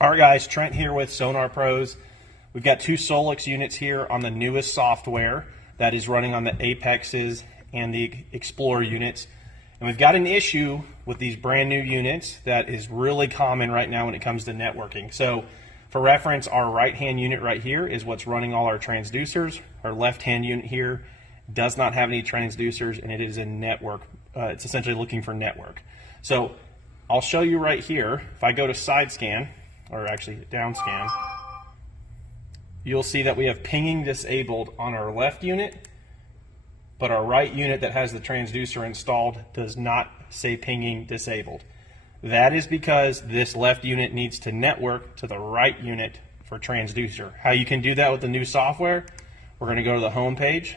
All right, guys, Trent here with Sonar Pros. We've got two SOLIX units here on the newest software that is running on the Apexes and the Explorer units. And we've got an issue with these brand new units that is really common right now when it comes to networking. So for reference, our right-hand unit right here is what's running all our transducers. Our left-hand unit here does not have any transducers, and it is in network. It's essentially looking for network. So I'll show you right here. If I go to side scan, or actually down scan, you'll see that we have pinging disabled on our left unit, but our right unit that has the transducer installed does not say pinging disabled. That is because this left unit needs to network to the right unit for transducer. How you can do that with the new software, we're going to go to the home page,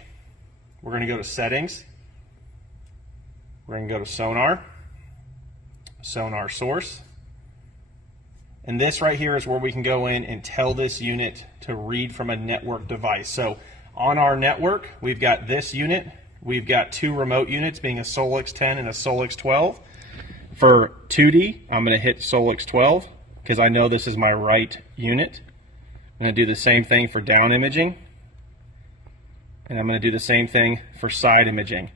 we're going to go to settings, we're going to go to sonar, sonar source, and this right here is where we can go in and tell this unit to read from a network device. So on our network, we've got this unit. We've got two remote units, being a SOLIX 10 and a SOLIX 12. For 2D, I'm going to hit SOLIX 12 because I know this is my right unit. I'm going to do the same thing for down imaging. And I'm going to do the same thing for side imaging.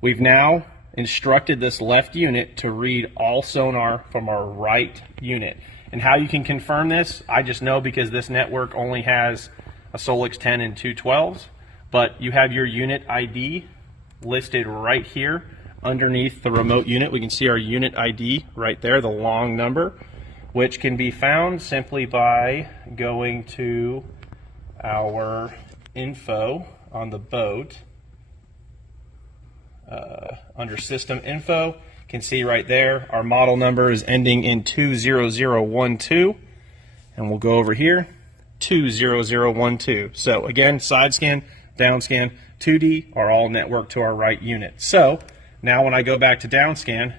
We've now instructed this left unit to read all sonar from our right unit. And how you can confirm this, I just know because this network only has a SOLIX 10 and two 12s, but you have your unit ID listed right here underneath the remote unit. We can see our unit ID right there, the long number, which can be found simply by going to our info on the boat. Under system info, can see right there our model number is ending in 20012, and we'll go over here 20012. So again, side scan, down scan, 2D are all networked to our right unit. So now when I go back to down scan,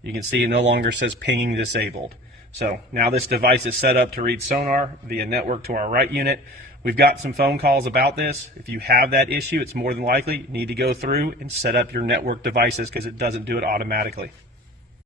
you can see it no longer says pinging disabled. So now this device is set up to read sonar via network to our right unit. We've got some phone calls about this. If you have that issue, it's more than likely you need to go through and set up your network devices because it doesn't do it automatically.